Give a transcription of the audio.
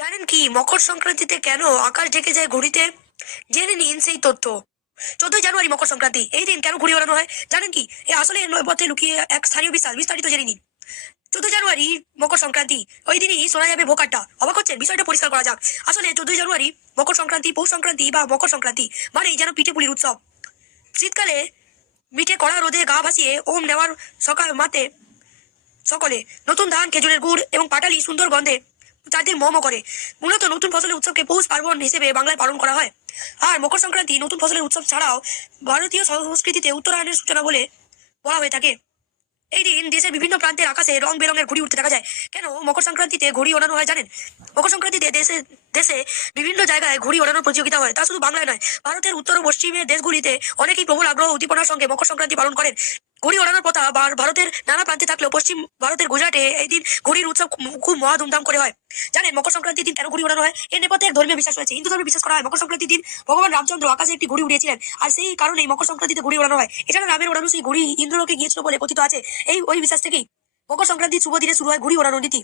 জানেন কি মকর সংক্রান্তিতে কেন আকাশ ঢেকে যায় ঘুড়িতে? জেনে নিন সেই তথ্য। 14ই জানুয়ারি মকর সংক্রান্তি, এই দিন কেন ঘুড়ি ওড়ানো হয় জানেন কি? আসলে এর পথে লুকিয়ে এক স্থানীয় বিশ্বাস, বিস্তারিত জেনে নিন। 14ই জানুয়ারি মকর সংক্রান্তি, ওই দিনই শোনা যাবে ভোকাট্টা। অবাক হচ্ছেন? বিষয়টা পরিষ্কার করা যাক। আসলে 14ই জানুয়ারি মকর সংক্রান্তি, পৌষ সংক্রান্তি বা মকর সংক্রান্তি মানেই যেন পিঠে পুলির উৎসব। শীতকালে মিঠে কড়া রোদে গা ভাসিয়ে ওম নেওয়ার সকাল মাতে সকলে নতুন ধান, খেজুরের গুড় এবং পাটালি সুন্দর গন্ধে চারদিন মম করে। মূলত নতুন ফসলের উৎসবকে পৌষ পার্বণ হিসেবে বাংলায় পালন করা হয়। আর মকর সংক্রান্তি নতুন ফসলের উৎসব ছাড়াও ভারতীয় সংস্কৃতিতে উত্তরায়ণের সূচনা বলে বলা হয়ে থাকে। এই দিন দেশের বিভিন্ন প্রান্তের আকাশে রং বেরঙের ঘুড়ি উঠতে দেখা যায়। কেন মকর সংক্রান্তিতে ঘুড়ি ওড়ানো হয় জানেন? মকর সংক্রান্তিতে দেশে দেশে বিভিন্ন জায়গায় ঘুড়ি ওড়ানোর প্রতিযোগিতা হয়। তা শুধু বাংলায় নয়, ভারতের উত্তর ও পশ্চিমের দেশগুলিতে অনেকেই প্রবল আগ্রহ উদ্দীপনার সঙ্গে মকর সংক্রান্তি পালন করেন। ঘুড়ি ওড়ানোর প্রথা ভারতের নানা প্রান্তে থাকলেও পশ্চিম ভারতের গুজরাটে এই দিন ঘুড়ির উৎসব খুব মহা ধুমধাম করে হয়। জানেন মকর সংক্রান্তির দিন কেন ঘুড়ি ওড়ানো হয়? এর নেপথ্যে এক ধর্মীয় বিশ্বাস রয়েছে। হিন্দু ধর্মে বিশ্বাস করা হয় মকর সংক্রান্তির দিন ভগবান রামচন্দ্র আকাশে একটি ঘুড়ি উড়িয়েছিলেন, আর সেই কারণেই মকর সংক্রান্তিতে ঘুড়ি ওড়ানো হয়। এছাড়া রামের ওড়ানো সেই ঘুড়ি ইন্দ্রলোকে গিয়েছিল বলে কথিত আছে। ওই বিশ্বাস থেকেই মকর সংক্রান্তির শুভ দিনে শুরু হয় ঘুড়ি ওড়ানোর নীতি।